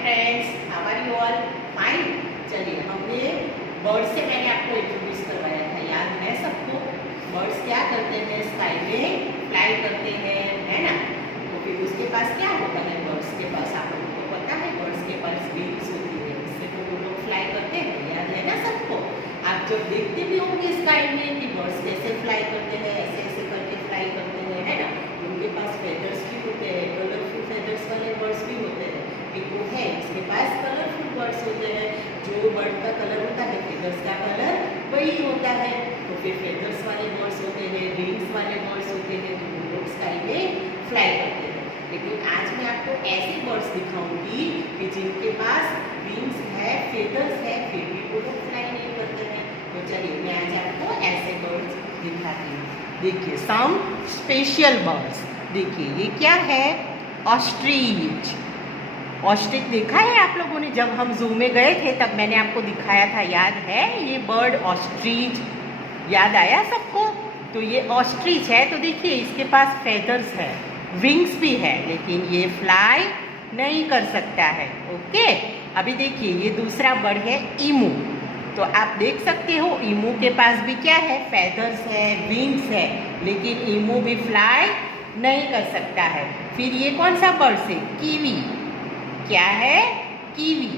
Friends, how are you all? Fine. चलिए, हमने birds से मैंने आपको इंट्रोड्यूस करवाया था, याद है सबको? बर्ड्स क्या करते हैं? स्काई में फ्लाई करते हैं, है ना? तो फिर उसके पास क्या होता है? बर्ड्स के पास आप लोगों को पता है, बर्ड्स के पास विंग्स होती है, इससे तो वो लोग फ्लाई करते हैं, याद है ना सबको? आप जब देखते भी होंगे स्काई में कि बर्ड्स कैसे फ्लाई करते हैं, ऐसे ऐसे करके फ्लाई करते हैं, है ना? उनके पास फेदर्स भी होते हैं, कलरफुल फेदर्स वाले बर्ड्स भी होते हैं। पिको है, इसके पास कलरफुल बर्ड्स होते हैं। जो बर्ड का कलर होता है, फेदर्स का कलर वही होता है। तो फिर फेदर्स वाले बर्ड्स होते हैं, विंग्स वाले बर्ड्स होते हैं, तो वो लोग स्काई में फ्लाई करते हैं। लेकिन आज मैं आपको ऐसे बर्ड्स दिखाऊंगी कि जिनके पास विंग्स है, फेदर्स है, फिर भी वो लोग फ्लाई नहीं करते हैं। तो चलिए, मैं आज आपको ऐसे बर्ड्स दिखाती हूँ। देखिए, सम स्पेशल बर्ड्स। देखिए, ये क्या है? ऑस्ट्रिच। ऑस्ट्रिच देखा है आप लोगों ने? जब हम जू में गए थे तब मैंने आपको दिखाया था, याद है? ये बर्ड ऑस्ट्रिच, याद आया सबको? तो ये ऑस्ट्रिच है। तो देखिए, इसके पास फेदर्स है, विंग्स भी है, लेकिन ये फ्लाई नहीं कर सकता है। ओके, अभी देखिए, ये दूसरा बर्ड है ईमू। तो आप देख सकते हो, ईमू के पास भी क्या है? फेदर्स है, विंग्स है, लेकिन ईमू भी फ्लाई नहीं कर सकता है। फिर ये कौन सा बर्ड है? कीवी। क्या है? कीवी।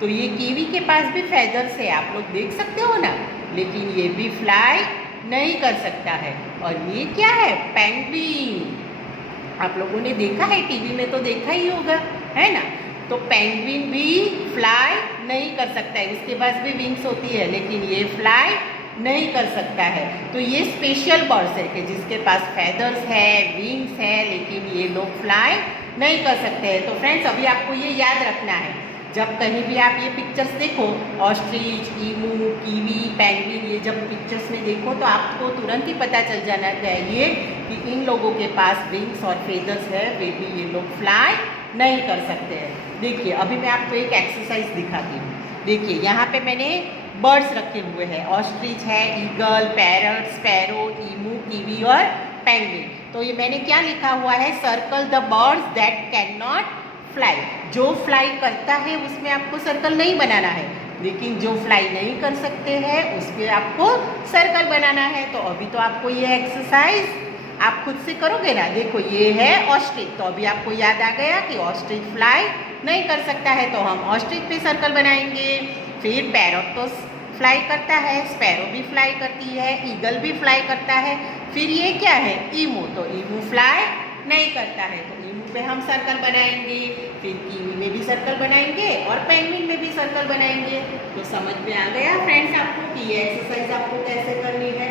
तो ये कीवी के पास भी फेदर्स है, आप लोग देख सकते हो ना, लेकिन ये भी फ्लाई नहीं कर सकता है। और ये क्या है? पेंगुइन। आप लोगों ने देखा है, टीवी में तो देखा ही होगा, है ना? तो पेंगुइन भी फ्लाई नहीं कर सकता है, इसके पास भी विंग्स होती है, लेकिन ये फ्लाई नहीं कर सकता है। तो ये स्पेशल बर्ड्स है कि जिसके पास फेदर्स है, विंग्स है, लेकिन ये लोग फ्लाई नहीं कर सकते हैं। तो फ्रेंड्स, अभी आपको ये याद रखना है, जब कहीं भी आप ये पिक्चर्स देखो, ऑस्ट्रिच, ईमू, कीवी, पेंगुइन, ये जब पिक्चर्स में देखो तो आपको तुरंत ही पता चल जाना चाहिए कि इन लोगों के पास विंग्स और फेदर्स है, वे भी ये लोग फ्लाई नहीं कर सकते हैं। देखिए, अभी मैं आपको एक एक्सरसाइज दिखाती हूँ। देखिए, यहाँ पे मैंने बर्ड्स रखे हुए हैं, ऑस्ट्रिच है, ईगल, पैरट, स्पैरो, ईमू, कीवी और पेंगुइन। तो ये मैंने क्या लिखा हुआ है? Circle the birds that can not fly. जो फ्लाई करता है उसमें आपको सर्कल नहीं बनाना है, लेकिन जो फ्लाई नहीं कर सकते हैं उस पर आपको सर्कल बनाना है। तो अभी तो आपको ये एक्सरसाइज आप खुद से करोगे ना। देखो, ये है ऑस्ट्रिच, तो अभी आपको याद आ गया कि ऑस्ट्रिच फ्लाई नहीं कर सकता है, तो हम ऑस्ट्रिच पे सर्कल बनाएंगे। फिर पैरट तो फ्लाई करता है, स्पैरो भी फ्लाई करती है, ईगल भी फ्लाई करता है। फिर ये क्या है? ईमू। तो ईमू फ्लाई नहीं करता है, तो ईमू पे हम सर्कल बनाएंगे। फिर कीवी में भी सर्कल बनाएंगे और पेंगुइन में भी सर्कल बनाएंगे। तो समझ में आ गया फ्रेंड्स आपको कि ये एक्सरसाइज आपको कैसे करनी है?